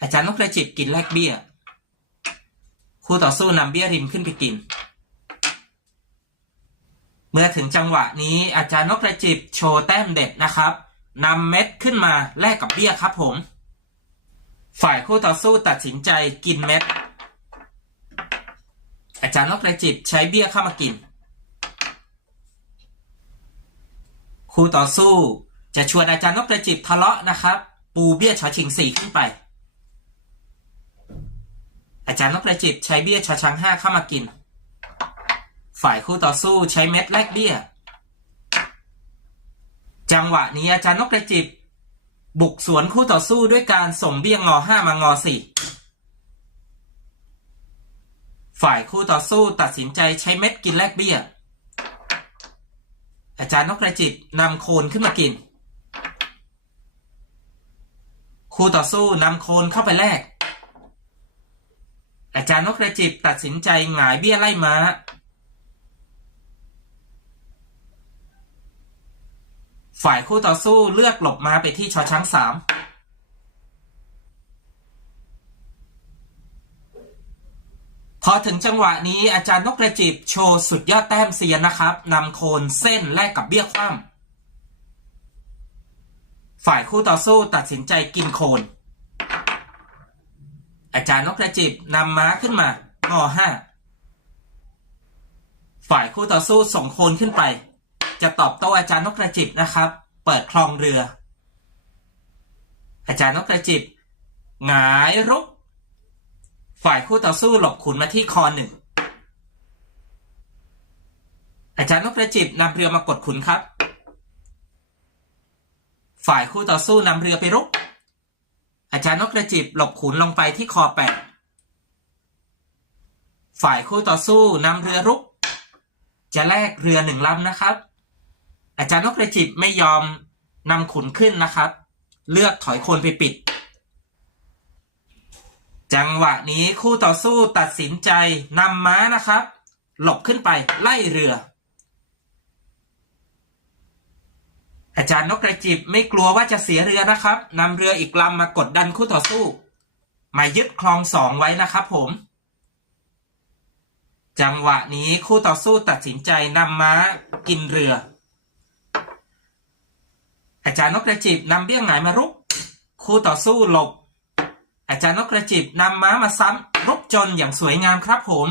อาจารย์นกกระจิบกินแลกเบี้ย คู่ต่อสู้นำเบี้ยริมขึ้นไปกิน เมื่อถึงจังหวะนี้อาจารย์นกกระจิบโชว์แต้มเด็ดนะครับนำเม็ดขึ้นมาแลกกับเบี้ยครับผม ฝ่ายคู่ต่อสู้ตัดสินใจกินเม็ด อาจารย์นกกระจิบใช้เบี้ยเข้ามากิน คู่ต่อสู้จะชวนอาจารย์นกกระจิบทะเลาะนะครับ ปูเบี้ยชอชิงสี่ขึ้นไป อาจารย์นกกระจิบใช้เบี้ยชอช้างห้าเข้ามากิน ฝ่ายคู่ต่อสู้ใช้เม็ดแลกเบี้ย จังหวะนี้อาจารย์นกกระจิบบุกสวนคู่ต่อสู้ด้วยการส่งเบี้ยงอห้ามางอสี่ฝ่ายคู่ต่อสู้ตัดสินใจใช้เม็ดกินแลกเบี้ย อาจารย์นกกระจิบนำโคนขึ้นมากิน คู่ต่อสู้นำโคนเข้าไปแลก อาจารย์นกกระจิบตัดสินใจหงายเบี้ยไล่ม้า ฝ่ายคู่ต่อสู้เลือกหลบม้าไปที่ชอช้างสามพอถึงจังหวะนี้อาจารย์นกกระจิบโชว์สุดยอดแต้มเซียนนะครับนำโคนเส้นแลกกับเบี้ยคว่ำฝ่ายคู่ต่อสู้ตัดสินใจกินโคน อาจารย์นกกระจิบนำม้าขึ้นมางอห้าฝ่ายคู่ต่อสู้ส่งโคนขึ้นไป จะตอบโต้อาจารย์นกกระจิบนะครับ เปิดคลองเรือ อาจารย์นกกระจิบหงายรุก ฝ่ายคู่ต่อสู้หลบขุนมาที่คอหนึ่งอาจารย์นกกระจิบนำเรือมากดขุนครับ ฝ่ายคู่ต่อสู้นำเรือไปรุก อาจารย์นกกระจิบหลบขุนลงไปที่คอแปดฝ่ายคู่ต่อสู้นำเรือรุก จะแลกเรือหนึ่งลำนะครับ อาจารย์นกกระจิบไม่ยอมนำขุนขึ้นนะครับ เลือกถอยคนไปปิด จังหวะนี้คู่ต่อสู้ตัดสินใจนำม้านะครับ หลบขึ้นไปไล่เรือ อาจารย์นกกระจิบไม่กลัวว่าจะเสียเรือนะครับนำเรืออีกลำมากดดันคู่ต่อสู้มายึดคลองสองไว้นะครับผม จังหวะนี้คู่ต่อสู้ตัดสินใจนำม้ากินเรือ อาจารย์นกกระจิบนำเบี้ยงหงายมารุก คู่ต่อสู้หลบ อาจารย์นกกระจิบนำม้ามาซ้ำรุกจนอย่างสวยงามครับผม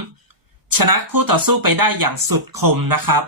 ชนะคู่ต่อสู้ไปได้อย่างสุดคมนะครับ